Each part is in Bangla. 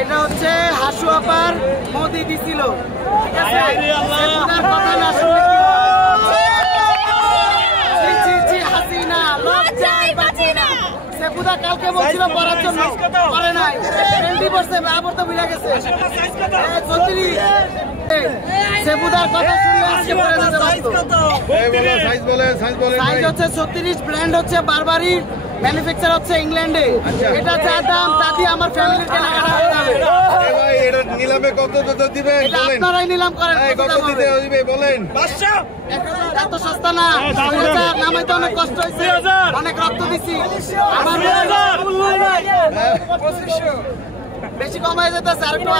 এটা হচ্ছে হাসু আপার মোদি দিছিল, ঠিক আছে? সেপুদার কথা না শুনে হাসিনা লজ্জায় বাঁচি না। সেপুদা কালকে বলছিল পড়ার জন্য, পড়ে নাই। 20 বছর আবার তো ভুলে গেছে। সেপুদার কথা শুনে আজকে পড়ে যেতে পারতো। সাইজ হচ্ছে 36, ব্র্যান্ড হচ্ছে বারবারি, ম্যানুফ্যাকচার হচ্ছে ইংল্যান্ডে। এটা যা দাম তা দিয়ে আমার ফ্যামিলির কেনাকাটা হয়ে যাবে। এটা নিলামে কত দিবে বলেন? আপনারাই নিলাম করেন, কত দিতে হবে বলেন? 500। এত সস্তা না, নামাইতে অনেক কষ্ট হয়েছে, অনেক রক্ত দিছি। আমার বেশি কমাই যেতেছে, আর একটু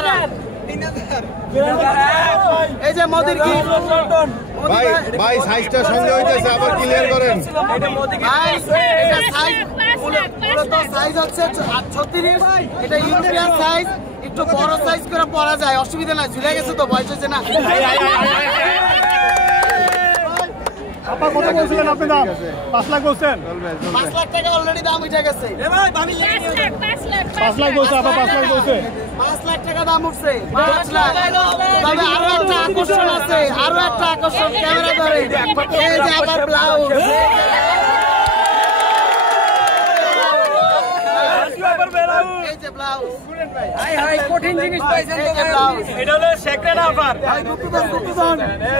এই যে মোদির কি ভাই সাইজটা সঙ্গে হইতেছে, আবার ক্লিয়ার করেন। সাইজ হচ্ছে 36, এটা ইউরোপিয়ান সাইজ, একটু বড় সাইজ করে পরা যায়, অসুবিধা নাই। ঝুলে গেছে তো, বয়স হচ্ছে না। আপা কত বলছিলেন আপনি দাম? 5 লাখ বলছেন? 5 লাখ টাকা অলরেডি দাম উঠে গেছে। 5 লাখ বলছে আপা, 5 লাখ বলছে। 5 লাখ টাকা দাম উঠছে, 5 লাখ। তবে আরো একটা আকর্ষণ আছে, আরো একটা আকর্ষণ, ক্যামেরা ধরে। এই যে আবার ব্লাউজ, এই যে ব্লাউজ, কঠিন জিনিস পাইছেন তো ব্লাউজ। এটা হলো সেক্রেট অফার।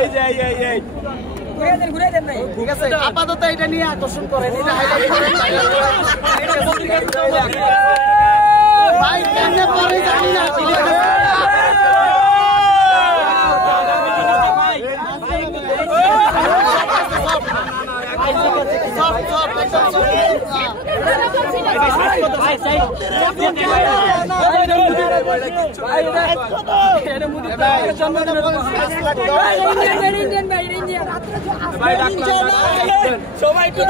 এই যে এই ঠিক আছে, আপাতত এটা নিয়ে আকর্ষণ করেন, এটা হাইলাইট করেন। ভাই কেমনে পরে জানি না। সবাই একটু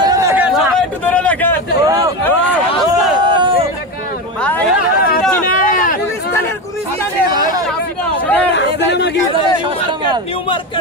ধরে দেখেন। New market